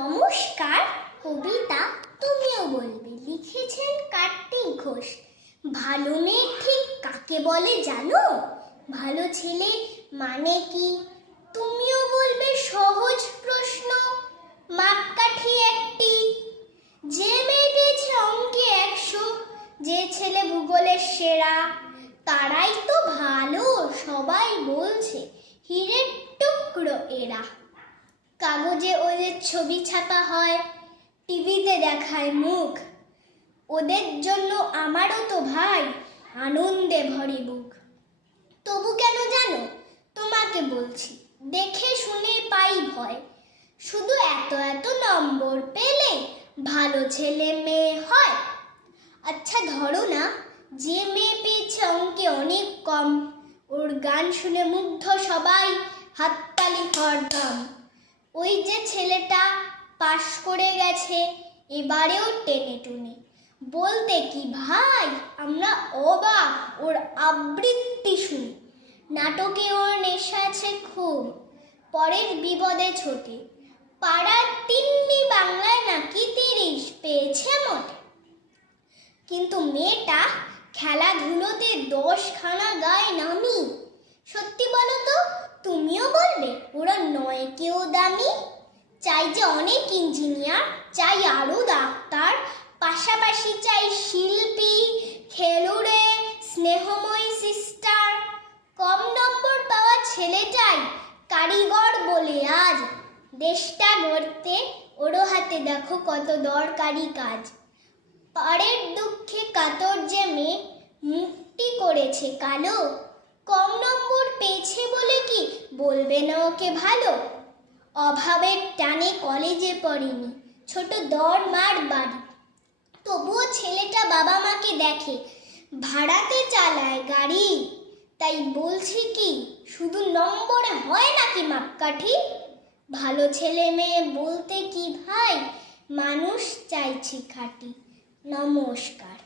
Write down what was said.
নমস্কার। কবিতা তুমিও বলবে, লিখেছেন কার্তিক ঘোষ। ভালো মেয়ে ঠিক কাকে বলে জানো? ভালো ছেলে মানে কি? তুমিও বলবে সহজ প্রশ্ন, মাপকাঠি একটি। যে মেয়ে পেয়েছে অঙ্কে 100, যে ছেলে ভূগোলের সেরা, তারাই তো ভালো, সবাই বলছে হীরের টুকরো এরা। কাগজে ওদের ছবি ছাপা হয়, টিভিতে দেখায় মুখ, ওদের জন্য আমারও তো ভাই আনন্দে ভরে বুক। তবু কেন জানো তোমাকে বলছি, দেখে শুনে পাই ভয়, শুধু এত এত নম্বর পেলে ভালো ছেলে মেয়ে হয়? আচ্ছা ধরো না, যে মেয়ে পেয়েছে অঙ্কে অনেক কম, ওর গান শুনে মুগ্ধ সবাই, হাততালি হরদম। ওই যে ছেলেটা পাশ করে গেছে এবারেও টেনে টুনে, বলতে কি ভাই আমরা অবাক ওর আবৃত্তি শুনি। নাটকে ওর নেশা আছে খুব, পরের বিপদে ছোটে, পাড়ার তিন্নি বাংলায় নাকি 30 পেয়েছে মোটে। কিন্তু মেয়েটা খেলাধুলোতে 10খানা গায় নামি। সত্যি বলো তো, তুমিও বলবে ওরা নয় কেউ দামি? চাই যে অনেক ইঞ্জিনিয়ার, চাই আরো ডাক্তার, পাশাপাশি চাই শিল্পী, খেলুড়ে, স্নেহময়ী সিস্টার। কম নম্বর পাওয়া ছেলেটাই কারিগর বলে আজ দেশটা গড়তে ওরও হাতে দেখো কত দরকারি কাজ। পাড়ের দুঃখে কাতর যে মেয়ে মুক্তি করেছে কালো, কম নম্বর পেয়েছে বলে কি বলবে না ওকে ভালো? অভাবের টানে কলেজে পড়েনি, ছোট দরমার বাড়ি, তবুও ছেলেটা বাবা মাকে দেখে, ভাড়াতে চালায় গাড়ি। তাই বলছি কি, শুধু নম্বরে হয় নাকি মাপকাঠি? ভালো ছেলে মেয়ে বলতে কি ভাই, মানুষ চাইছি খাঁটি। নমস্কার।